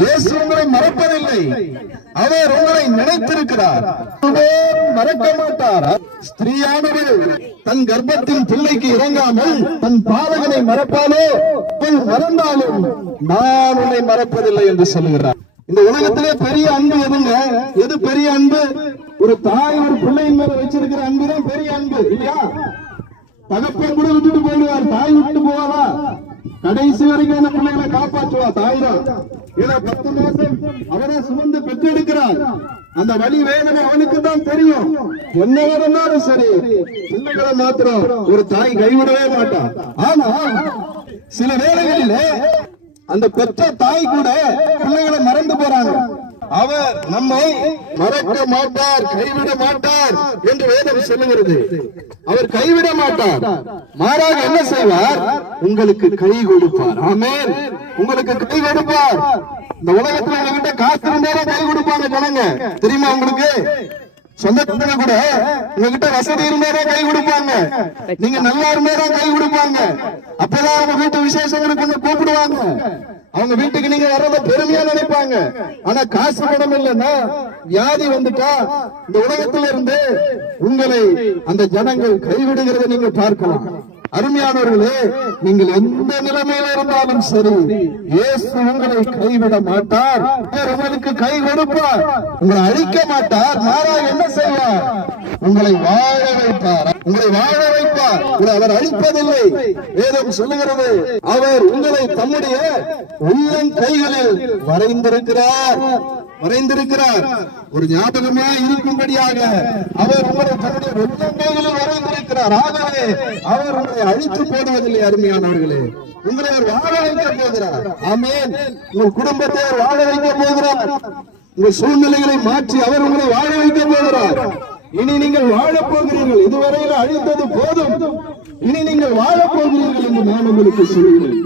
இயேசு உங்களை மறப்பதில்லை, அவர் உங்களை நினைத்திருக்கிறார், மறக்க மாட்டார். ஸ்திரீயானவள் தன் கர்ப்பத்தின் பிள்ளைக்கு இறங்காமல் தன் பாலகனை மறப்பாலோ, மறந்தாலும் நான் உன்னை மறப்பதில்லை என்று சொல்லுகிறார். இந்த உலகத்திலே பெரிய அன்பு எதுங்க? எது பெரிய அன்பு? ஒரு தாய் ஒரு பிள்ளையின் மேல வச்சிருக்கிற அன்புதான் பெரிய அன்பு இல்லையா? தகப்பன் கூட விட்டுட்டு போயிடுவார், தாய் விட்டு போவாரா? கடைசி வரைக்கும் அந்த பிள்ளைகளை காப்பாற்றுவா தாய் தான். ஏன்னா 10 மாசம் அவரை சுமந்து பெற்றெடுக்கிறார். அந்த வலி வேதனை அவனுக்கு தான் தெரியும். என்ன இருந்தாலும் சரி, பிள்ளைகளை மாத்திரம் ஒரு தாய் கைவிடவே மாட்டார். ஆனா சில வேளைகளிலே அந்த பெற்ற தாய் கூட பிள்ளைகளை மறந்து போறாங்க. அவர் நம்மை மறக்க மாட்டார், கைவிட மாட்டார் என்று வேதம் சொல்லுகிறது. அவர் கைவிட மாட்டார், மாறாக என்ன செய்வார்? உங்களுக்கு கை கொடுப்பார். ஆமென். உங்களுக்கு கை கொடுப்பார். இந்த உலகத்துல உங்ககிட்ட காசு இருந்தாலும் கை கொடுப்பாங்க ஜனங்க, தெரியுமா உங்களுக்கு? சொந்தத்துல கூட உங்ககிட்ட வசதி இருந்தாரே கை கொடுப்பாங்க, நீங்க நல்லா இருந்தாரா கை கொடுப்பாங்க. அப்பதான் அவங்க வீட்டு விசேஷங்களுக்கு கூப்பிடுவாங்க, அவங்க வீட்டுக்கு நீங்க வர்றத பெருமையா நினைப்பாங்க. ஆனா காசு பணம் இல்லைன்னா, வியாதி வந்துட்டா இந்த உலகத்துல இருந்து உங்களை அந்த ஜனங்கள் கைவிடுகிறத நீங்க பார்க்கலாம். அருமையானவர்களே, நீங்கள் எந்த நிலைமையில இருந்தாலும் சரி, இயேசு உங்களை கைவிட மாட்டார். உங்களுக்கு கை கொடுப்பார், உங்களை அழிக்க மாட்டார். மாறாக என்ன செய்வார்? உங்களை வாழ வைப்பார். உங்களை வாழ வைப்பார், அவர் அழிப்பதில்லை. வேதம் சொல்லுகிறது, அவர் உங்களை தம்முடைய உள்ளம் கைகளில் வரைந்திருக்கிறார். ஒரு ஞாபகமா இருக்கும்படியாக அவர் உங்களை தன்னுடைய உள்ளம் கைகளில் வரைந்திருக்கிறார். ஆகவே அவர் உங்களை அழித்து போடுவதில்லை. அருமையானவர்களே, உங்களை அவர் வாழ வைக்க போகிறார். ஆமென். உங்கள் குடும்பத்தை அவர் வாழ வைக்க போகிறார். உங்கள் சூழ்நிலைகளை மாற்றி அவர் உங்களை வாழ வைக்க போகிறார். இனி நீங்கள் வாழப் போகிறீர்கள். இதுவரையில் அழிந்தது போதும், இனி நீங்கள் வாழப் போகிறீர்கள் என்று நான் உங்களுக்கு சொல்கிறேன்.